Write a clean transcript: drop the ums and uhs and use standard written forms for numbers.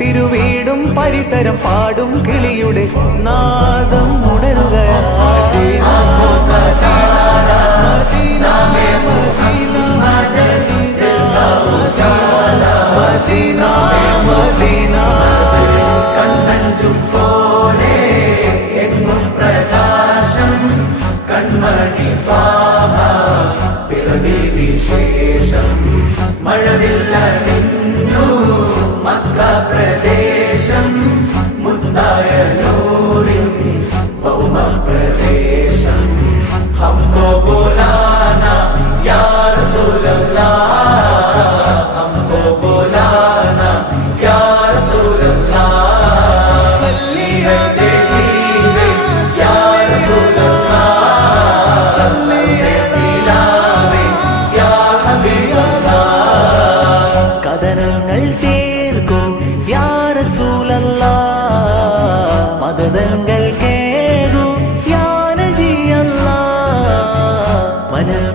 തിരുവീടും പരിസരം പാടും കിളിയുടെ നാദം ഉണരുകയാണ്. കണ്ണഞ്ചും പോലെ എങ്ങും പ്രകാശം കൺമണി പാഹ പിറവി വിശേഷം മഴവില്ലണിഞ്ഞു മക്ക പ്രദേശം മുത്തായ നൂറിൻ ഭൗമ പ്രദേശം ഹംകോ ബോലാന യാ റസൂലല്ലാഹ് ഹംകോ ബോലാന യാ റസൂലല്ലാഹ് ജീവന്റെ ജീവൻ യാ റസൂലല്ലാഹ് സല്ലല്ലാഹു യാ ഹബീബല്ലാഹ് കഥനങ്ങൾ തീർക്കും യാ റസൂലല്ലാഹ് മദദങ്ങൾ കേകൂ യാ നബി അല്ലാഹ് മനസ്സ്